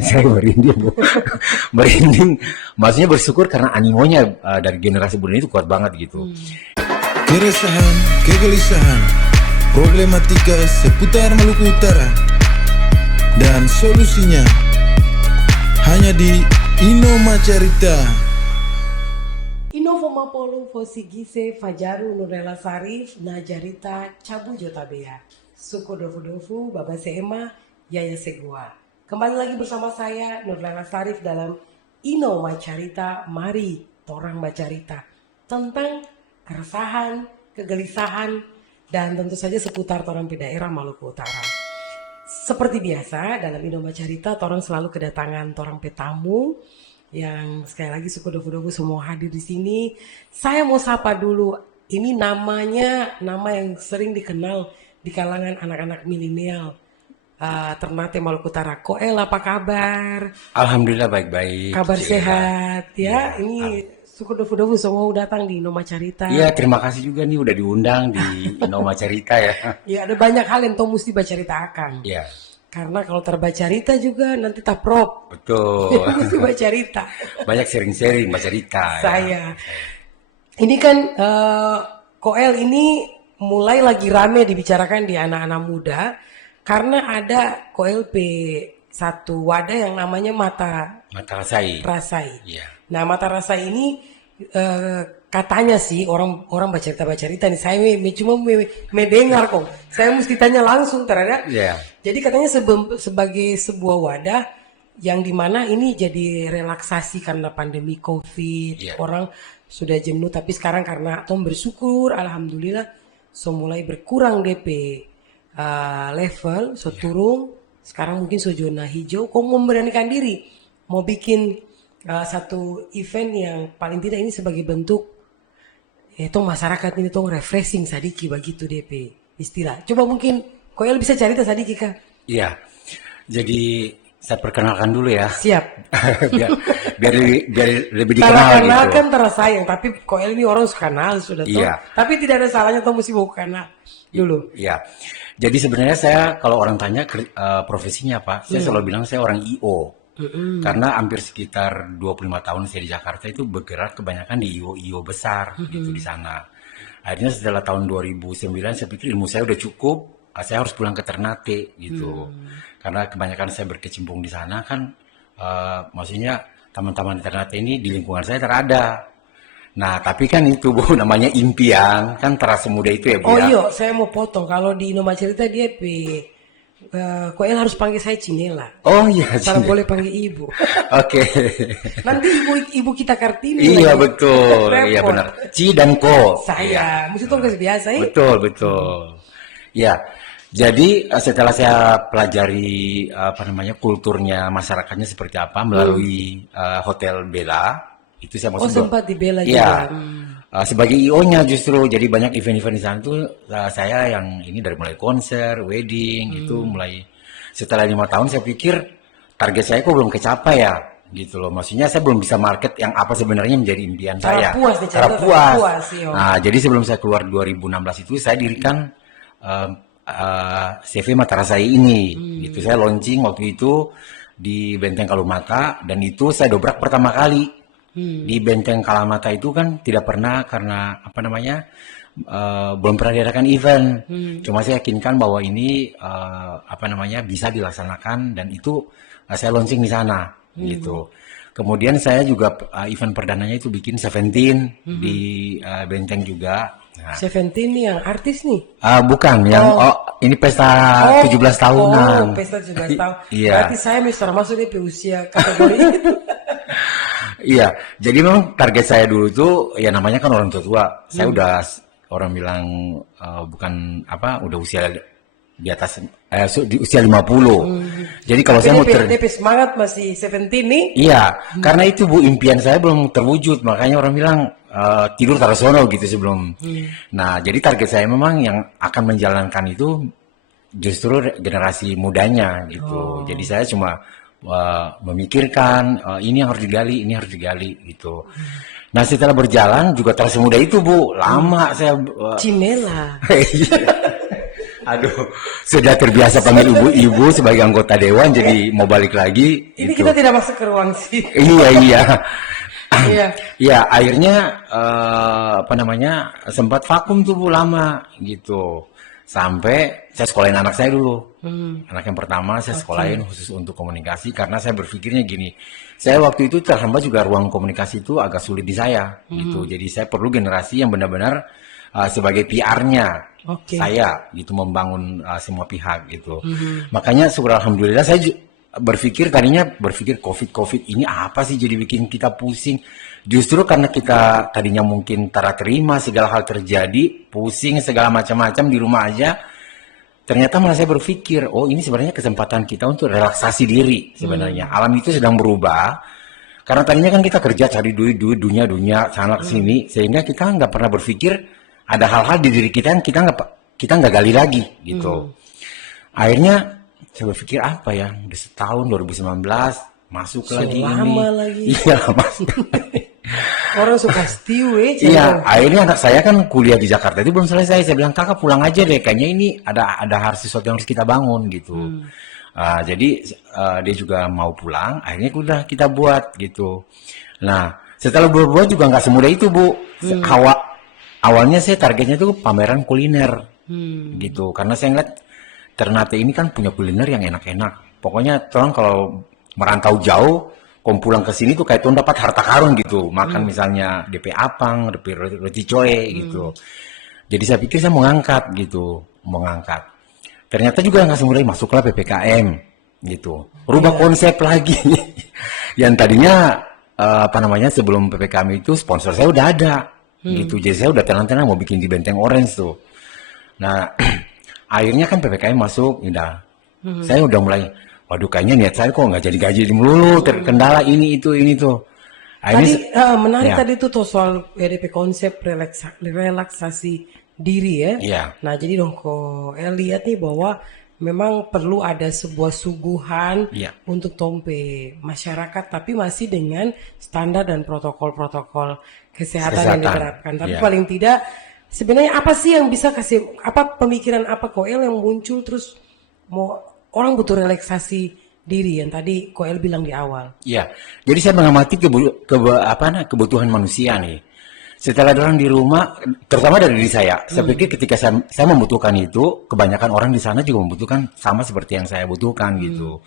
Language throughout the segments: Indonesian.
Saya merinding, Bu. Merinding, maksudnya bersyukur karena animonya dari generasi muda itu kuat banget gitu. Keresahan, kegelisahan, problematika seputar Maluku Utara, dan solusinya hanya di Inoma Carita. Inovo Mapolo Fosigise Fajaru Nurela Sarif Najarita Cabu Jotabea Suko Dofu Baba Seema Yaya Segua. Kembali lagi bersama saya Nurlela Sarif dalam Inoma Carita. Mari torang bacarita tentang keresahan, kegelisahan, dan tentu saja seputar torang di daerah Maluku Utara. Seperti biasa dalam Inoma Carita torang selalu kedatangan torang petamu yang sekali lagi suku dofu-dofu semua hadir di sini. Saya mau sapa dulu. Ini namanya nama yang sering dikenal di kalangan anak-anak milenial Ternate Maluku Utara. Koel, apa kabar? Alhamdulillah baik-baik. Kabar Cik sehat Ella. ya. Ini suku dofu-dofu semua datang di Inoma Carita. Iya, terima kasih juga nih udah diundang di Inoma Carita ya. Ya, ada banyak hal yang toh mesti bacaritakan. Iya, Karena kalau terbacarita juga nanti taprop. betul. Mesti bacarita. Banyak sharing-sharing baca cerita. Saya. Ini kan Koel ini mulai lagi rame dibicarakan di anak-anak muda karena ada KLP satu wadah yang namanya Mata Mata Rasai. Rasai. Iya. Nah, Mata Rasai ini katanya sih orang baca-cerita nih, saya cuma mendengar kok. Saya mesti tanya langsung terhadap. Iya. Jadi katanya sebagai sebuah wadah yang dimana ini jadi relaksasi karena pandemi COVID. Iya. Orang sudah jenuh, tapi sekarang karena Tom bersyukur, alhamdulillah, so mulai berkurang DP level, so turun. Sekarang mungkin so zona hijau. Kok memberanikan diri mau bikin satu event yang paling tidak ini sebagai bentuk masyarakat ini tong refreshing sadiki begitu DP istilah. Coba mungkin Koel bisa cerita sadiki Kak. Iya. Jadi saya perkenalkan dulu ya. Siap. biar lebih dikenal Kenal gitu. kan terasayang, tapi Koel ini orang suka kenal sudah toh. Iya. Tapi tidak ada salahnya toh mesti buka kenal dulu. Iya. Jadi sebenarnya saya kalau orang tanya profesinya apa, saya selalu bilang saya orang IO. Karena hampir sekitar 25 tahun saya di Jakarta itu bergerak kebanyakan di IO besar gitu di sana. Akhirnya setelah tahun 2009 saya pikir ilmu saya udah cukup, saya harus pulang ke Ternate gitu. Karena kebanyakan saya berkecimpung di sana kan, maksudnya teman-teman di Ternate ini di lingkungan saya terada. Nah, tapi kan itu Bu, namanya impian, kan terasa muda itu ya Bu Oh ya. iya, saya mau potong. Kalau di Inoma Cerita dia Koel harus panggil saya Cinela. Oh iya, Sekarang Cina. boleh panggil ibu. Oke. Nanti ibu kita Kartini Iya lagi. betul, iya Repot. benar. Ci dan Ko. Saya, mesti tuh biasa ya. Betul. Ya, jadi setelah saya pelajari kulturnya masyarakatnya seperti apa melalui Hotel Bella, itu saya Oh, masuk. sempat dibela Iya. juga. Sebagai IO-nya justru, jadi banyak event-event di sana tuh saya yang ini dari mulai konser, wedding, itu mulai setelah 5 tahun saya pikir target saya kok belum kecapai ya, gitu loh. Maksudnya saya belum bisa market yang apa sebenarnya menjadi impian saya. Cara puas nih, Cara cara puas. puas, iya. Nah, jadi sebelum saya keluar 2016 itu saya dirikan CV Mata Rasai ini, gitu. Saya launching waktu itu di Benteng Kalumata dan itu saya dobrak pertama kali. Di Benteng Kalamata itu kan tidak pernah karena belum pernah diadakan event. Cuma saya yakinkan bahwa ini bisa dilaksanakan dan itu saya launching di sana gitu. Kemudian saya juga event perdananya itu bikin Seventeen di Benteng juga. Nah, Seventeen nih yang artis nih. bukan yang ini pesta 17 tahunan. Oh, pesta 17 tahun. Iya. Berarti saya misalnya masuk di usia kategori itu. Iya, jadi memang target saya dulu itu ya namanya kan orang tua. Saya udah orang bilang udah usia di atas di usia 50. Jadi kalau saya mau DP semangat masih Seventeen nih. iya, karena itu Bu impian saya belum terwujud, makanya orang bilang tidur taruh sono gitu sebelum. Nah, jadi target saya memang yang akan menjalankan itu justru generasi mudanya gitu. Jadi saya cuma memikirkan ini yang harus digali gitu. Nah setelah berjalan juga terasa muda itu Bu, lama saya Cinela. Aduh, sudah terbiasa panggil ibu-ibu sebagai anggota dewan, jadi mau balik lagi. Ini itu. kita tidak masuk ke ruang sih. Iya, iya. Iya. Ya, akhirnya apa namanya sempat vakum tuh Bu lama gitu. Sampai saya sekolahin anak saya dulu. Anak yang pertama saya sekolahin khusus untuk komunikasi karena saya berpikirnya gini. Saya waktu itu terhambat juga ruang komunikasi itu agak sulit di saya gitu. Jadi saya perlu generasi yang benar-benar sebagai PR-nya saya gitu membangun semua pihak gitu. Makanya syukur alhamdulillah saya tadinya berpikir COVID ini apa sih jadi bikin kita pusing. Justru karena kita tadinya mungkin terima segala hal terjadi, pusing segala macam-macam di rumah aja. Ternyata malah saya berpikir, oh ini sebenarnya kesempatan kita untuk relaksasi diri sebenarnya. Alam itu sedang berubah. Karena tadinya kan kita kerja cari duit dunia sana sini, sehingga kita nggak pernah berpikir ada hal-hal di diri kita yang kita nggak gali lagi gitu. Akhirnya saya berpikir apa ya, udah setahun 2019 masuk lagi ini. Lagi. Iya lama sekali. Orang suka stew Iya, akhirnya anak saya kan kuliah di Jakarta itu belum selesai. Saya bilang kakak pulang aja deh, kayaknya ini ada harus sesuatu yang harus kita bangun gitu. Jadi dia juga mau pulang, akhirnya udah kita buat gitu. Nah, setelah buat juga nggak semudah itu Bu. Awalnya saya targetnya tuh pameran kuliner gitu, karena saya ngeliat Ternate ini kan punya kuliner yang enak-enak. Pokoknya tolong kalau merantau jauh, kalau pulang ke sini tuh kayak tuh dapat harta karun gitu. Makan misalnya DP apang, DP roti coe gitu. Jadi saya pikir saya mau ngangkat gitu, Ternyata juga nggak semudah masuklah PPKM gitu. Rubah konsep lagi. Yang tadinya apa namanya sebelum PPKM itu sponsor saya udah ada gitu. Jadi saya udah tenang-tenang mau bikin di Benteng Orange tuh. Nah, akhirnya kan PPKM masuk, udah. Saya udah mulai waduh kayaknya niat saya kok nggak jadi gaji melulu, terkendala ini tuh. Akhirnya, tadi menarik tadi tuh soal EDP konsep relaksasi diri ya. Iya. Nah jadi dong kok lihat nih bahwa memang perlu ada sebuah suguhan untuk tompe masyarakat, tapi masih dengan standar dan protokol-protokol kesehatan yang diterapkan. Tapi paling tidak sebenarnya apa sih yang bisa kasih pemikiran Koel yang muncul terus mau orang butuh relaksasi diri yang tadi Koel bilang di awal. Iya, jadi saya mengamati kebutuhan manusia nih. Setelah orang di rumah, terutama dari diri saya pikir ketika saya membutuhkan itu, kebanyakan orang di sana juga membutuhkan sama seperti yang saya butuhkan gitu.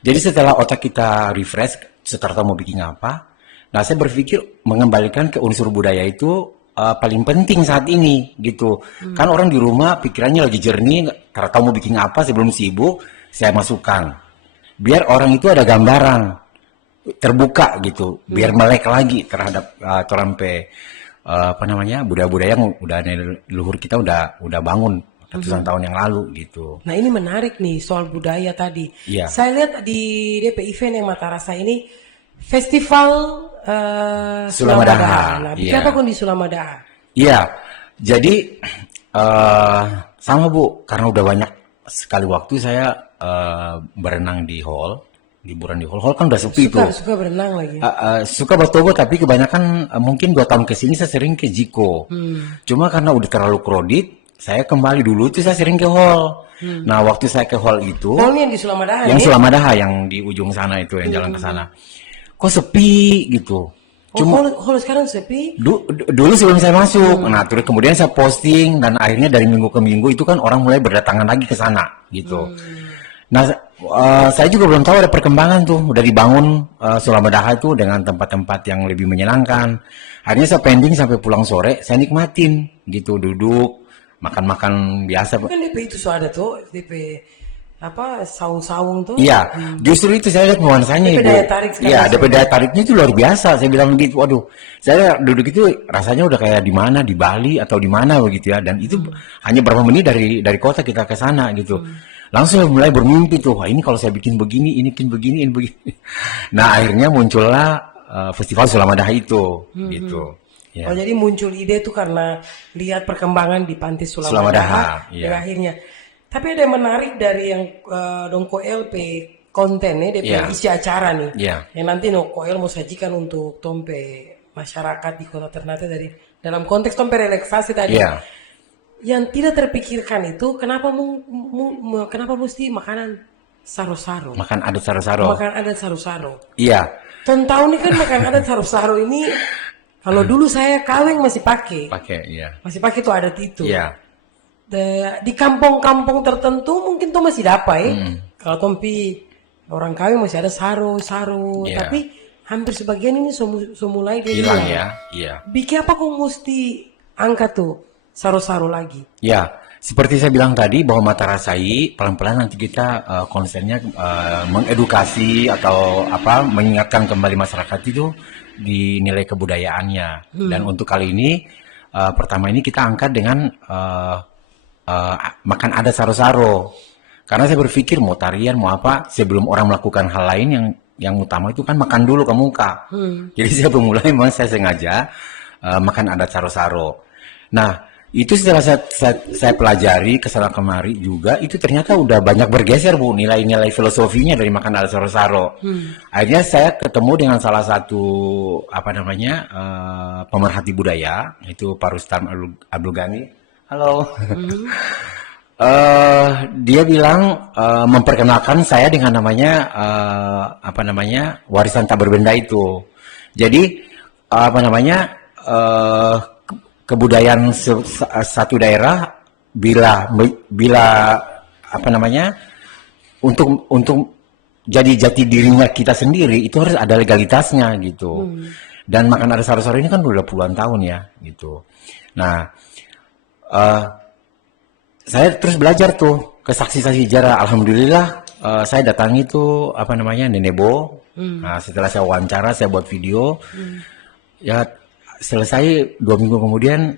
Jadi setelah otak kita refresh, setelah mau bikin apa, nah saya berpikir mengembalikan ke unsur budaya itu paling penting saat ini gitu. Kan orang di rumah pikirannya lagi jernih, karena tahu mau bikin apa sebelum sibuk, saya masukkan. Biar orang itu ada gambaran terbuka gitu, biar melek lagi terhadap budaya-budaya yang udah leluhur kita udah bangun ratusan tahun yang lalu gitu. Nah ini menarik nih soal budaya tadi. Iya. Saya lihat di DP event yang Mata Rasa ini festival Sulamadaha. Nah, bicara apa di Sulamadaha? Iya, jadi sama Bu, karena udah banyak sekali waktu saya berenang di hall, liburan di hall kan udah sepi tuh. Suka berenang lagi. Suka bertobo, tapi kebanyakan mungkin 2 tahun kesini saya sering ke Jiko. Cuma karena udah terlalu crowded, saya kembali dulu tuh saya sering ke hall. Nah waktu saya ke hall itu, hallnya yang di Sulamadaha, Sulamadaha yang di ujung sana itu yang jalan ke sana, kok sepi gitu. Cuma hall sekarang sepi. Dulu sebelum saya masuk, nah terus kemudian saya posting dan akhirnya dari minggu ke minggu itu kan orang mulai berdatangan lagi ke sana gitu. Nah, saya juga belum tahu ada perkembangan tuh, udah dibangun Sulamadaha itu dengan tempat-tempat yang lebih menyenangkan. Akhirnya saya pending sampai pulang sore, saya nikmatin gitu, duduk, makan-makan biasa. Kan DP itu ada tuh, DP saung-saung tuh. Iya, justru itu saya lihat nuansanya DP Ibu. daya tarik Iya, DP daya tariknya itu luar biasa. Saya bilang begitu, waduh, saya duduk itu rasanya udah kayak di mana, di Bali atau di mana begitu ya. Dan itu hanya berapa menit dari kota kita ke sana gitu. Langsung mulai bermimpi tuh, wah ini kalau saya bikin begini, ini bikin begini, ini begini. Nah akhirnya muncullah Festival Sulamadaha itu, gitu. Ya. Oh jadi muncul ide tuh karena lihat perkembangan di Panti Sulamadaha. Ya. Akhirnya. Tapi ada yang menarik dari yang Dongko LP kontennya, DP isi acara nih. Yang nanti Dongko L mau sajikan untuk tompe masyarakat di Kota Ternate dalam konteks tompe relaksasi tadi. yang tidak terpikirkan itu kenapa kenapa mesti makanan saro-saro? Makan adat saro-saro. Makan adat saro-saro. Iya, Tahun-tahun ini kan makan adat saro-saro ini kalau dulu saya kawin masih pakai. iya. Masih pakai tuh adat itu. Iya. Di kampung-kampung tertentu mungkin tuh masih dapat. Kalau tompi orang kawin masih ada saro-saro, Iya. tapi hampir sebagian ini mulai dia Hilang hilang. ya. Iya. Bikin apa kok mesti angkat tuh saro-saro lagi? Ya, seperti saya bilang tadi bahwa Mata Rasai pelan-pelan nanti kita konsennya mengedukasi atau mengingatkan kembali masyarakat itu di nilai kebudayaannya. Dan untuk kali ini pertama ini kita angkat dengan makan adat saro-saro. Karena saya berpikir mau tarian mau apa sebelum orang melakukan hal lain yang utama itu kan makan dulu ke muka. Jadi saya bermulai memang saya sengaja makan adat saro-saro. Nah, itu setelah saya pelajari kesana kemari juga itu ternyata udah banyak bergeser Bu nilai-nilai filosofinya dari makan adat saro-saro. Akhirnya saya ketemu dengan salah satu pemerhati budaya itu Pak Rustam Abdul Ghani. Halo. Dia bilang memperkenalkan saya dengan namanya warisan tak berbenda itu. Jadi kebudayaan satu daerah bila untuk jadi jati dirinya kita sendiri itu harus ada legalitasnya gitu. Dan makan adat saro-saro ini kan udah puluhan tahun ya gitu. Nah, saya terus belajar tuh ke saksi-saksi sejarah. Alhamdulillah saya datangi tuh Nenek Bo. Nah, setelah saya wawancara, saya buat video. Ya selesai 2 minggu kemudian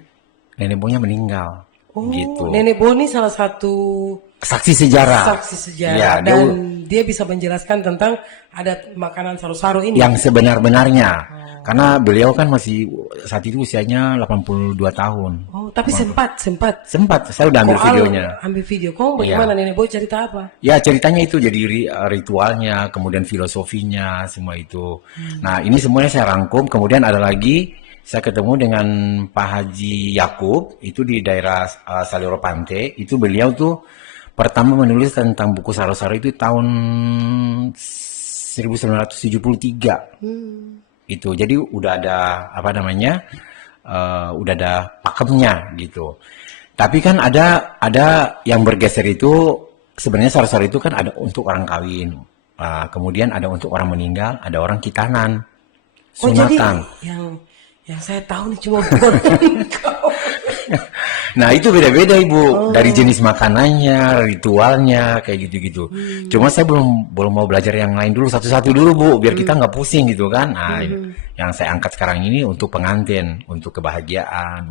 Nenek Bo-nya meninggal. Gitu. Nenek Bo ini salah satu Saksi sejarah. saksi sejarah Ya, dan dia bisa menjelaskan tentang adat makanan saro-saro ini. yang sebenar-benarnya. Karena beliau kan masih saat itu usianya 82 tahun. Oh, tapi sempat. Sempat, saya udah ambil videonya. Ambil video. Kok bagaimana Nenek Bo cerita apa? Ya ceritanya itu jadi ritualnya, kemudian filosofinya, semua itu. Nah ini semuanya saya rangkum, kemudian ada lagi saya ketemu dengan Pak Haji Yakub, itu di daerah Saliro Pante, itu beliau tuh pertama menulis tentang buku saro-saro itu tahun 1973. Itu, jadi udah ada udah ada pakemnya gitu. Tapi kan ada yang bergeser itu sebenarnya saro-saro itu kan ada untuk orang kawin, kemudian ada untuk orang meninggal, ada orang kitanan, sunatan. Jadi yang saya tahu nih cuma orang kau. Nah itu beda-beda Ibu, dari jenis makanannya, ritualnya, kayak gitu-gitu. Cuma saya belum mau belajar yang lain dulu, satu-satu dulu Bu, biar kita nggak pusing gitu kan. Nah, yang saya angkat sekarang ini untuk pengantin, untuk kebahagiaan,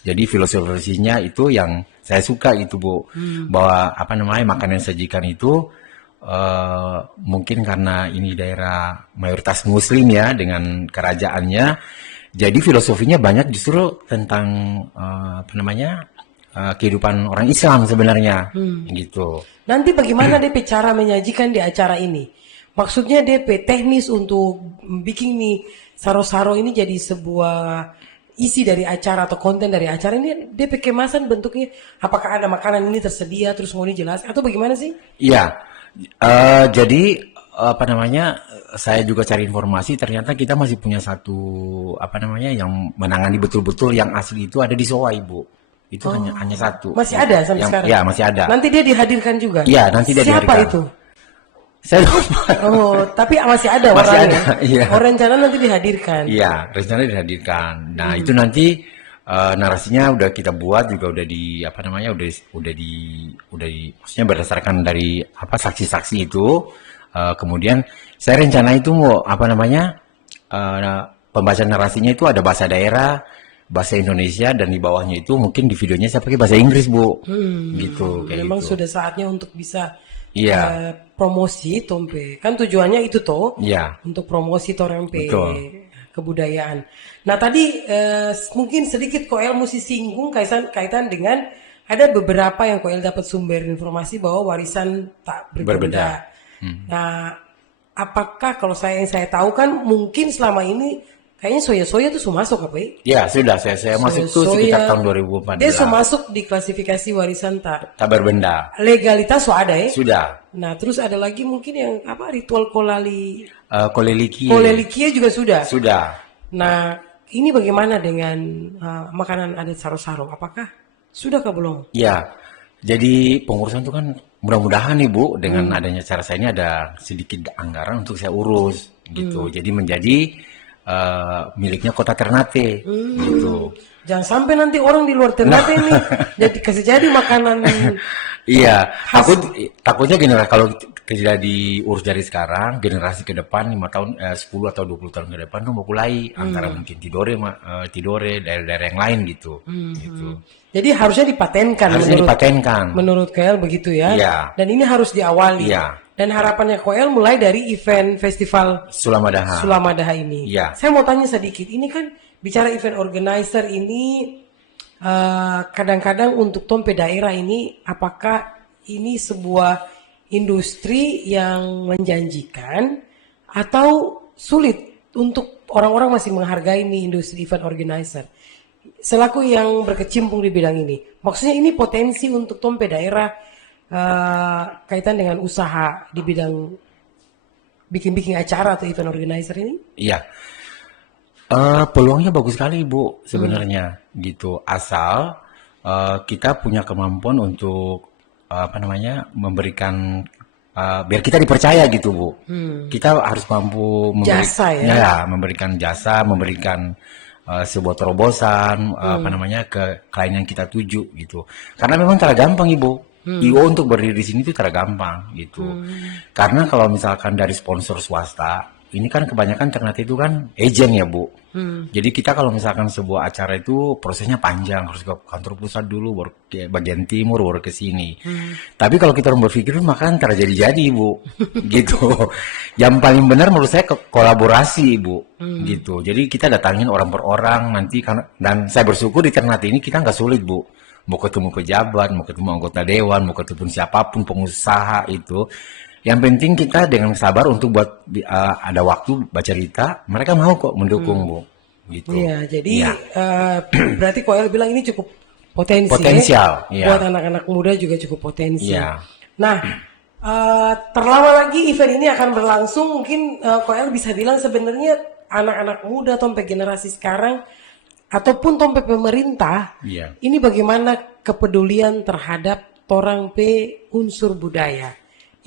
jadi filosofinya itu yang saya suka itu Bu, bahwa makanan yang sajikan itu mungkin karena ini daerah mayoritas Muslim ya dengan kerajaannya. Jadi filosofinya banyak justru tentang kehidupan orang Islam sebenarnya, gitu. Nanti bagaimana DP cara menyajikan di acara ini? Maksudnya DP teknis untuk bikin nih saro-saro ini jadi sebuah isi dari acara atau konten dari acara ini, DP kemasan bentuknya apakah ada makanan ini tersedia terus mau dijelaskan atau bagaimana sih? Iya, jadi saya juga cari informasi, ternyata kita masih punya satu yang menangani betul-betul yang asli itu ada di Soa Ibu. Itu hanya satu. Masih ada sampai sekarang? Ya, masih ada. Nanti dia dihadirkan juga? Iya, nanti dia Siapa dihadirkan. itu? Saya lupa. Oh, tapi masih ada Masih orangnya. ada, iya. Oh, rencana nanti dihadirkan. Iya, rencana dihadirkan. Nah, itu nanti narasinya udah kita buat juga udah di maksudnya berdasarkan dari saksi-saksi itu. Kemudian saya rencana itu mau pembacaan narasinya itu ada bahasa daerah, bahasa Indonesia, dan di bawahnya itu mungkin di videonya saya pakai bahasa Inggris Bu, gitu. Kayak Memang gitu. sudah saatnya untuk bisa Iya. promosi tompe. Kan tujuannya itu toh, Iya. untuk promosi torempe Betul. kebudayaan. Nah tadi mungkin sedikit Koel mesti singgung kaitan dengan ada beberapa yang Koel dapat sumber informasi bahwa warisan tak berbeda. Nah, apakah kalau yang saya tahu kan mungkin selama ini kayaknya soya tuh sudah masuk apa ya? Ya sudah, saya masuk tuh sekitar tahun 2014. Dia sudah masuk di klasifikasi warisan tak berbenda. legalitas sudah ada ya. Sudah. Nah terus ada lagi mungkin yang apa ritual Kolelikia. kolelikia juga sudah. Sudah. Nah ini bagaimana dengan makanan adat Saro-Saro? Apakah sudah kah belum? Ya, jadi pengurusan itu kan mudah-mudahan nih Bu, dengan adanya cara saya ini ada sedikit anggaran untuk saya urus gitu. Jadi menjadi miliknya Kota Ternate gitu. Jangan sampai nanti orang di luar Ternate ini jadi makanan. Iya, takutnya gini lah, kalau tidak diurus dari sekarang, generasi ke depan 5 tahun, 10 atau 20 tahun ke depan tuh mau mulai antara mungkin Tidore, daerah-daerah yang lain gitu. Gitu. Jadi harusnya dipatenkan. Harusnya dipatenkan. Menurut KL begitu ya. Iya. Dan ini harus diawali. Iya. Dan harapannya KL mulai dari event festival Sulamadaha ini. Iya. Saya mau tanya sedikit, ini kan bicara event organizer ini kadang-kadang untuk tompe daerah ini, apakah ini sebuah industri yang menjanjikan atau sulit untuk orang-orang masih menghargai ini industri event organizer? Selaku yang berkecimpung di bidang ini, maksudnya ini potensi untuk tompe daerah kaitan dengan usaha di bidang bikin-bikin acara atau event organizer ini? Iya. Peluangnya bagus sekali Bu sebenarnya gitu, asal kita punya kemampuan untuk memberikan biar kita dipercaya gitu Bu. Kita harus mampu memberikan jasa, memberikan sebuah terobosan ke klien yang kita tuju gitu. Karena memang tidak gampang Ibu. IO untuk berdiri di sini itu tidak gampang gitu. Karena kalau misalkan dari sponsor swasta, ini kan kebanyakan Ternate itu kan agent ya Bu. Jadi kita kalau misalkan sebuah acara itu prosesnya panjang, harus ke kantor pusat dulu, baru ke bagian timur, baru ke sini. Tapi kalau kita orang berpikir maka kan terjadi Bu, gitu. Yang paling benar menurut saya kolaborasi Bu, gitu. Jadi kita datangin orang per orang nanti, dan saya bersyukur di Ternate ini kita nggak sulit Bu. Mau ketemu pejabat, mau ketemu anggota dewan, mau ketemu siapapun pengusaha itu. Yang penting kita dengan sabar untuk buat ada waktu baca cerita, mereka mau kok mendukung Bu. Gitu. Iya, jadi berarti KL bilang ini cukup potensial. Ya. Buat anak-anak muda juga cukup potensial. Ya. Nah, terlama lagi event ini akan berlangsung, mungkin KL bisa bilang sebenarnya anak-anak muda sampai generasi sekarang ataupun sampai pemerintah, ini bagaimana kepedulian terhadap torang unsur budaya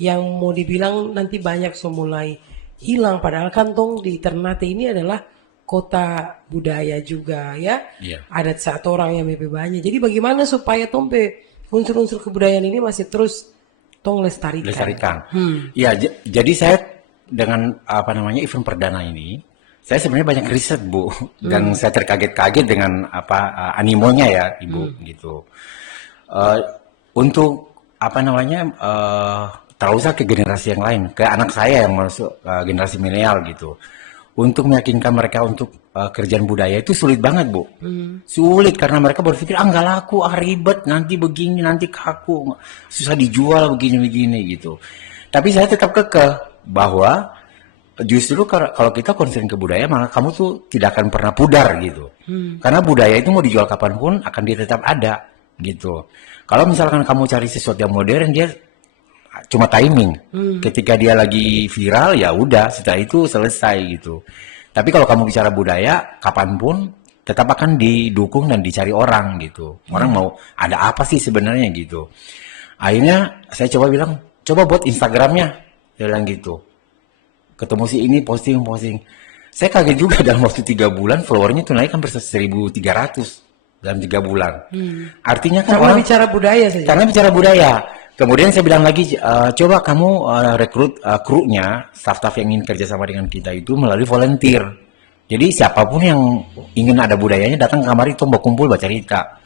yang mau dibilang nanti banyak mulai hilang, padahal kantong di Ternate ini adalah kota budaya juga ya. Adat satu orang yang lebih banyak. Jadi bagaimana supaya tompe unsur-unsur kebudayaan ini masih terus tong lestarikan. Ya, jadi saya dengan event perdana ini, saya sebenarnya banyak riset Bu, dan saya terkaget-kaget dengan animonya ya Ibu gitu. Untuk terlalu usah ke generasi yang lain, ke anak saya yang masuk generasi milenial gitu. Untuk meyakinkan mereka untuk kerjaan budaya itu sulit banget Bu. Sulit karena mereka berpikir nggak laku, ribet, nanti begini, nanti kaku, susah dijual begini-begini gitu. Tapi saya tetap kekeh bahwa justru kalau kita concern ke budaya, maka kamu tuh tidak akan pernah pudar gitu. Karena budaya itu mau dijual kapanpun akan dia tetap ada gitu. Kalau misalkan kamu cari sesuatu yang modern, dia cuma timing. Ketika dia lagi viral, ya udah, setelah itu selesai gitu. Tapi kalau kamu bicara budaya, kapanpun tetap akan didukung dan dicari orang gitu. Orang mau ada apa sih sebenarnya gitu. Akhirnya saya coba bilang, coba buat Instagramnya, dia bilang gitu. Ketemu si ini posting. Saya kaget juga dalam waktu 3 bulan followernya tuh naik hampir 1.300 dalam 3 bulan. Artinya kan karena bicara budaya saja. Karena bicara budaya. Kemudian saya bilang lagi, coba kamu rekrut krunya, staff-staff yang ingin kerja sama dengan kita itu melalui volunteer. Jadi siapapun yang ingin ada budayanya datang ke kamar itu berkumpul baca cerita.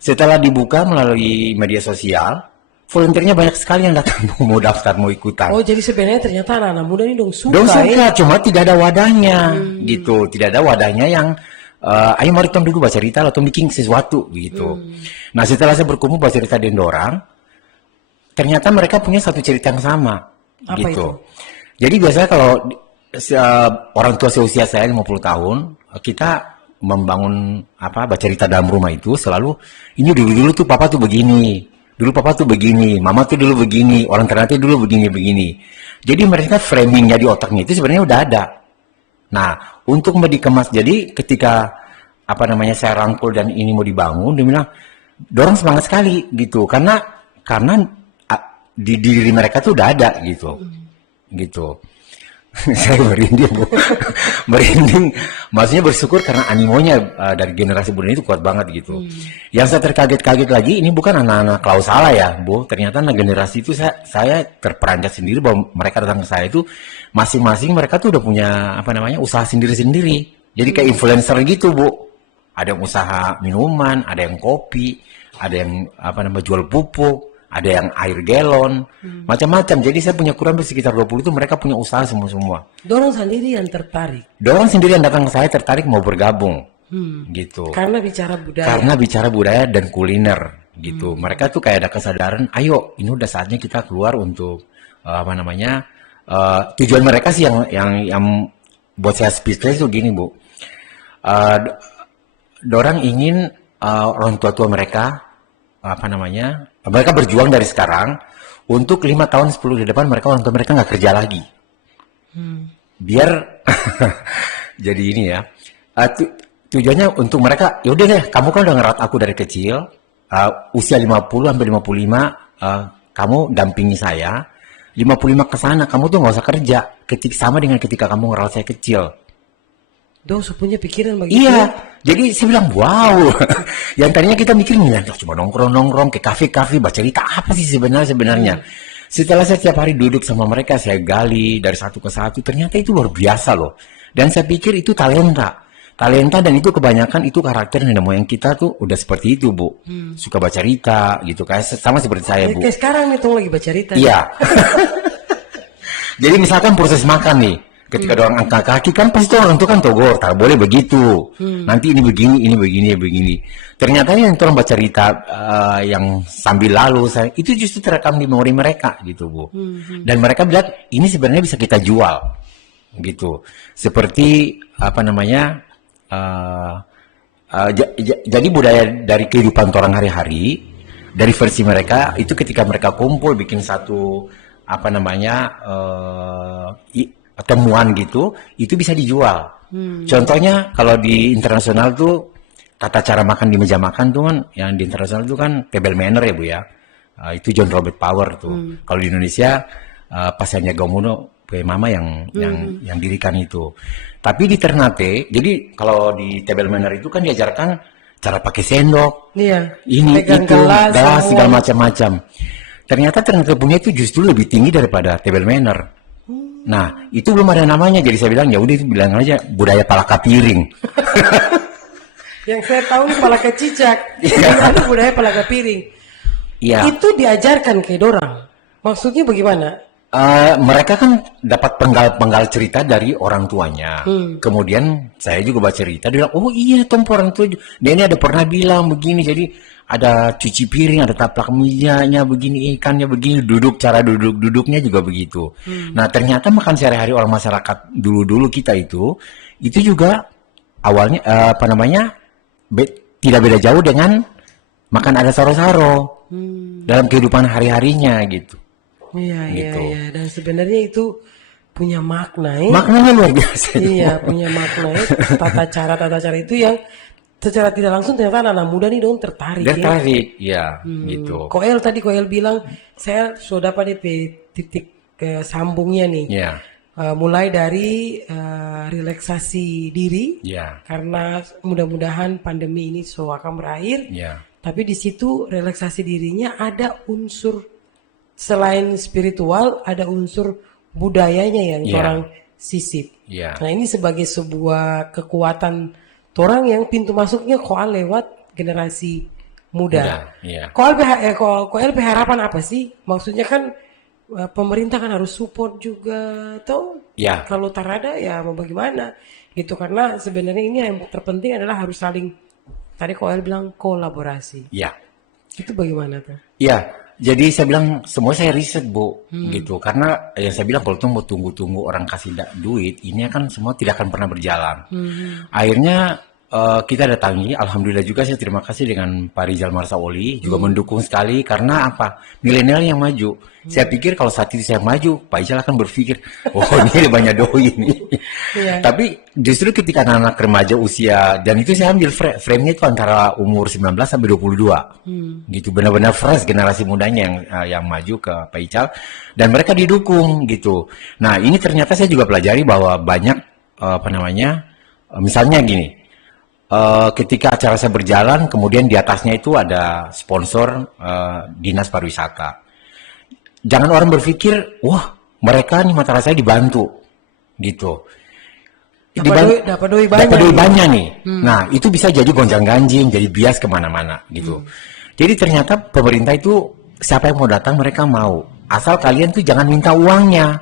Setelah dibuka melalui media sosial, volunteernya banyak sekali yang datang mau daftar, mau ikutan. Oh, jadi sebenarnya ternyata anak-anak muda ini dong suka. Cuma tidak ada wadahnya gitu. Tidak ada wadahnya yang ayo mari tong dulu baca cerita atau bikin sesuatu gitu. Nah, setelah saya berkumpul baca cerita dengan orang, ternyata mereka punya satu cerita yang sama. Apa gitu. itu? Jadi biasanya kalau orang tua seusia saya 50 tahun, kita membangun baca cerita dalam rumah itu selalu ini dulu tuh papa tuh begini, dulu papa tuh begini, mama tuh dulu begini, orang ternate dulu begini. Jadi mereka framingnya di otaknya itu sebenarnya udah ada. Nah, untuk mau dikemas, jadi ketika saya rangkul dan ini mau dibangun, dia bilang dorong semangat sekali gitu, karena di diri mereka tuh udah ada gitu. Saya merinding, Bu. Merinding, maksudnya bersyukur karena animonya dari generasi muda itu kuat banget gitu. Yang saya terkaget-kaget lagi, ini bukan anak-anak Klaus salah ya, Bu. Ternyata anak generasi itu saya terperanjat sendiri bahwa mereka datang ke saya itu masing-masing mereka tuh udah punya usaha sendiri-sendiri. Jadi kayak influencer gitu, Bu. Ada yang usaha minuman, ada yang kopi, ada yang jual pupuk, ada yang air galon, macam-macam. Jadi saya punya kurang lebih sekitar 20 itu mereka punya usaha semua. Dorong sendiri yang tertarik. Dorong sendiri yang datang ke saya tertarik mau bergabung, gitu. Karena bicara budaya. Karena bicara budaya dan kuliner, gitu. Mereka tuh kayak ada kesadaran, ayo ini udah saatnya kita keluar untuk tujuan mereka sih yang buat saya speechless itu gini, Bu. Dorang ingin orang tua mereka mereka berjuang dari sekarang untuk 5 tahun 10 di depan orang tua mereka nggak kerja lagi. Biar jadi ini ya. Tujuannya untuk mereka, yaudah deh, kamu kan udah ngerawat aku dari kecil, usia 50 sampai 55, kamu dampingi saya. 55 ke sana, kamu tuh nggak usah kerja. Sama dengan ketika kamu ngerawat saya kecil. Punya pikiran begitu. Iya, jadi saya bilang wow. Yang tadinya kita mikir cuma nongkrong ke kafe-kafe baca cerita apa sih sebenarnya. Setelah saya setiap hari duduk sama mereka, saya gali dari satu ke satu, ternyata itu luar biasa loh. Dan saya pikir itu talenta dan itu kebanyakan itu karakter nenek moyang kita tuh udah seperti itu, Bu. Suka baca cerita gitu, kayak sama seperti saya, Bu. Kayak sekarang nih tuh lagi baca cerita. Iya. Jadi misalkan proses makan nih. Ketika orang angkat kaki kan pasti orang itu kan togor, tak boleh begitu. Nanti ini begini. Ternyata yang orang baca cerita yang sambil lalu, itu justru terekam di memori mereka gitu, Bu. Dan mereka bilang ini sebenarnya bisa kita jual, gitu. Seperti jadi budaya dari kehidupan orang hari-hari, dari versi mereka itu ketika mereka kumpul bikin satu temuan gitu, itu bisa dijual. Contohnya kalau di internasional tuh tata cara makan di meja makan tuh kan, yang di internasional tuh kan table manner ya, Bu ya. Itu John Robert Power tuh. Kalau di Indonesia pas Sandiaga Uno Mama yang dirikan itu. Tapi di Ternate, jadi kalau di table manner itu kan diajarkan cara pakai sendok, ini pegang itu, gelas segala macam-macam. Ternyata Ternate punya itu justru lebih tinggi daripada table manner. Nah, itu belum ada namanya, jadi saya bilang ya udah itu bilang aja budaya palaka piring. Yang saya tahu nih palaka cicak, itu budaya palaka piring. Iya. Itu diajarkan ke dorang. Maksudnya bagaimana? Mereka kan dapat penggal cerita dari orang tuanya. Kemudian saya juga baca cerita, dia bilang, oh iya Tompo orang tua, dia ini ada pernah bilang begini, jadi ada cuci piring, ada taplak mejanya begini, ikannya begini, cara duduknya juga begitu. Nah ternyata makan sehari-hari orang masyarakat dulu kita itu juga awalnya tidak beda jauh dengan makan ada saro-saro dalam kehidupan hari-harinya gitu. Iya. Dan sebenarnya itu punya makna ya. Maknanya luar biasa. Iya, punya makna ya. Tata cara itu yang secara tidak langsung ternyata anak muda nih dong tertarik. Ya, gitu. Koel bilang saya sudah dapat titik sambungnya nih. Iya. Mulai dari relaksasi diri. Iya. Karena mudah-mudahan pandemi ini akan berakhir. Iya. Tapi di situ relaksasi dirinya ada unsur selain spiritual, ada unsur budayanya yang orang sisip. Yeah. Nah ini sebagai sebuah kekuatan orang yang pintu masuknya koal lewat generasi muda. Koal harapan apa sih? Maksudnya kan pemerintah kan harus support juga, atau kalau tak ada ya mau bagaimana gitu, karena sebenarnya ini yang terpenting adalah harus saling, tadi Koal bilang kolaborasi. Iya. Itu bagaimana tuh? Iya. Jadi saya bilang semua saya riset Bu, gitu. Karena yang saya bilang kalau tuh mau tunggu-tunggu orang kasih duit, ini kan semua tidak akan pernah berjalan. Akhirnya kita datangi, alhamdulillah juga saya terima kasih dengan Pak Rizal Marsaoli juga mendukung sekali karena apa? Milenial yang maju. Saya pikir kalau saat itu saya maju, Pak Rizal akan berpikir, oh ini ada banyak doi ini. Iya. Tapi justru ketika anak-anak remaja usia, dan itu saya ambil frame-nya itu antara umur 19 sampai 22. Gitu, benar-benar fresh generasi mudanya yang maju ke Pak Ical, dan mereka didukung gitu. Nah ini ternyata saya juga pelajari bahwa banyak misalnya gini, ketika acara saya berjalan, kemudian di atasnya itu ada sponsor dinas pariwisata. Jangan orang berpikir, wah mereka nih mata saya dibantu, gitu. Dapat doi banyak. Dapat doi banyak nih. Nah itu bisa jadi gonjang-ganjing, jadi bias kemana-mana, gitu. Jadi ternyata pemerintah itu siapa yang mau datang mereka mau. Asal kalian tuh jangan minta uangnya.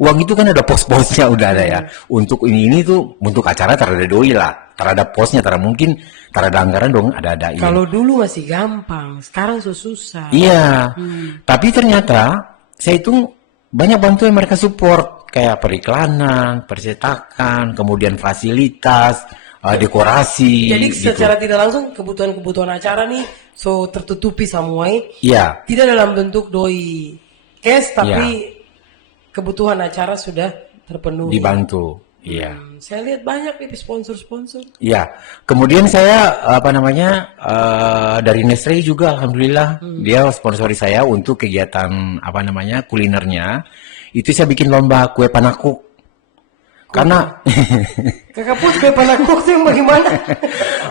Uang itu kan ada pos-posnya udah ada ya. Untuk ini tuh untuk acara terada doi lah, terada posnya, terada mungkin terada anggaran dong ada-adain. Kalau dulu masih gampang, sekarang susah. Iya, tapi ternyata saya itu banyak bantuan mereka support kayak periklanan, percetakan, kemudian fasilitas, dekorasi. Jadi gitu. secara tidak langsung kebutuhan-kebutuhan acara nih tertutupi semua. Iya, Tidak dalam bentuk doi cash, tapi kebutuhan acara sudah terpenuhi. dibantu. Iya. Saya lihat banyak nih sponsor-sponsor. Iya. Kemudian saya dari Nestle juga alhamdulillah dia sponsori saya untuk kegiatan kulinernya. Itu saya bikin lomba kue panakuk. Karena Kakak Put, kue panakuk tuh yang bagaimana?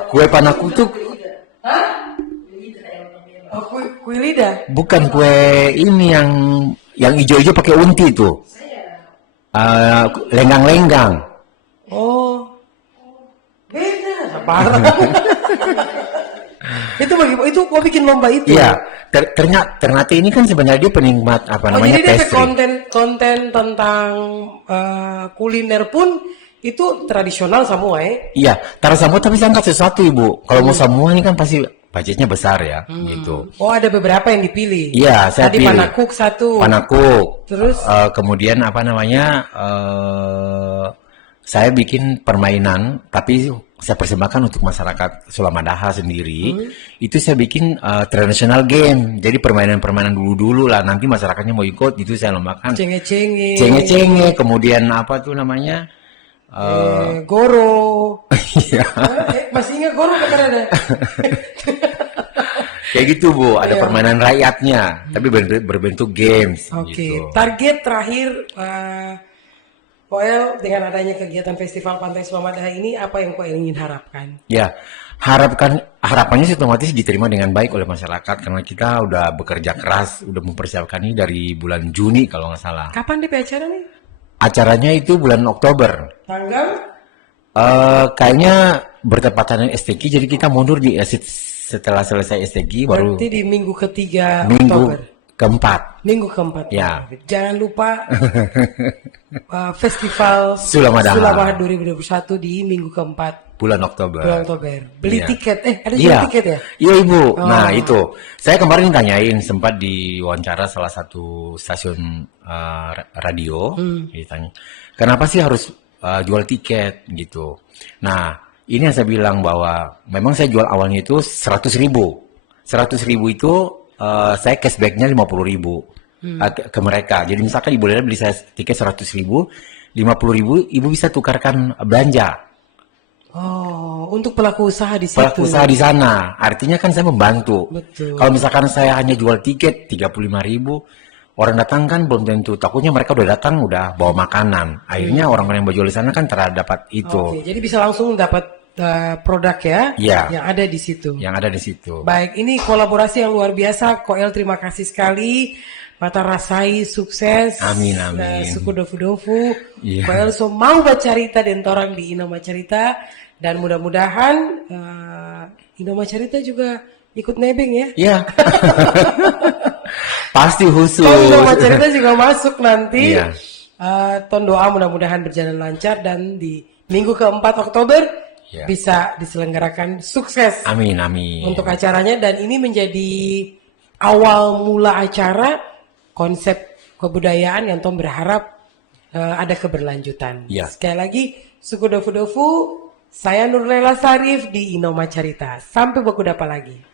kue panakuk tuh Oh, kue lidah. bukan kue ini yang hijau-hijau pakai unti itu. Lenggang-lenggang. Oh. Beda. Parah. Itu kau bikin lomba itu. Iya, ternyata ini kan sebenarnya dia penikmat Jadi dia pastry. konten tentang kuliner pun itu tradisional semua ya. Iya, taruh semua tapi saya angkat sesuatu Ibu. Kalau mau semua ini kan pasti budgetnya besar ya, gitu. Oh, ada beberapa yang dipilih. Iya, saya Tadi pilih. panakuk satu. Panakuk. Terus? Kemudian saya bikin permainan, tapi saya persembahkan untuk masyarakat Sulamadaha sendiri. Itu saya bikin traditional game. Jadi permainan-permainan dulu-dulu lah. Nanti masyarakatnya mau ikut, itu saya lombakan. Cenge-cenge. Cenge-cenge. Kemudian apa tuh namanya? Goro. Iya. Masih ingat Goro kan ada? Kayak gitu Bu, ada permainan rakyatnya, tapi berbentuk games. Oke, Gitu. target terakhir Koel dengan adanya kegiatan Festival Pantai Sulamadaha ini, apa yang Koel ingin harapkan? Ya, harapannya sih otomatis diterima dengan baik oleh masyarakat karena kita udah bekerja keras, udah mempersiapkan ini dari bulan Juni kalau nggak salah. Kapan DP acara nih? Acaranya itu bulan Oktober. Tanggal? Kayaknya bertepatan dengan STQ, jadi kita mundur setelah selesai STQ baru Berarti di minggu ketiga minggu Oktober. keempat. Minggu keempat. Ya. Jangan lupa Festival Sulamadaha 2021 di minggu keempat bulan Oktober. bulan Oktober. Beli Iya. tiket. Ada jual tiket ya? Iya Ibu. Nah itu, saya kemarin tanyain sempat diwawancara salah satu stasiun radio, ditanya, kenapa sih harus jual tiket gitu? Nah ini yang saya bilang bahwa memang saya jual awalnya itu 100.000. 100.000 itu saya cashbacknya 50.000 ke mereka. Jadi misalkan Ibu Lela beli saya tiket 100.000, 50.000 Ibu bisa tukarkan belanja. Oh, untuk pelaku usaha di situ. Pelaku usaha di sana, artinya kan saya membantu. Betul. Kalau misalkan saya hanya jual tiket 35.000, orang datang kan belum tentu. Takutnya mereka udah datang udah bawa makanan. Akhirnya orang-orang yang berjual di sana kan terdapat itu. Oke, jadi bisa langsung dapat produk ya, Iya. yang ada di situ. Yang ada di situ. Baik, ini kolaborasi yang luar biasa. Koel, terima kasih sekali. Mata rasai sukses. Amin, amin. Suku dofu-dofu. Iya. Koel so mau bacarita dan torang di Inoma Cerita. Dan mudah-mudahan Inoma Cerita juga ikut nebeng ya. Iya. Pasti khusus. Inoma Cerita juga masuk nanti. Iya. Ton doa mudah-mudahan berjalan lancar dan di minggu keempat Oktober Iya. bisa diselenggarakan sukses Amin, amin. untuk acaranya, dan ini menjadi awal mula acara konsep kebudayaan yang Tom berharap ada keberlanjutan. Ya. Sekali lagi, Suku Dofu Dofu, saya Nurlela Sarif di Inoma Carita. Sampai baku dapa lagi.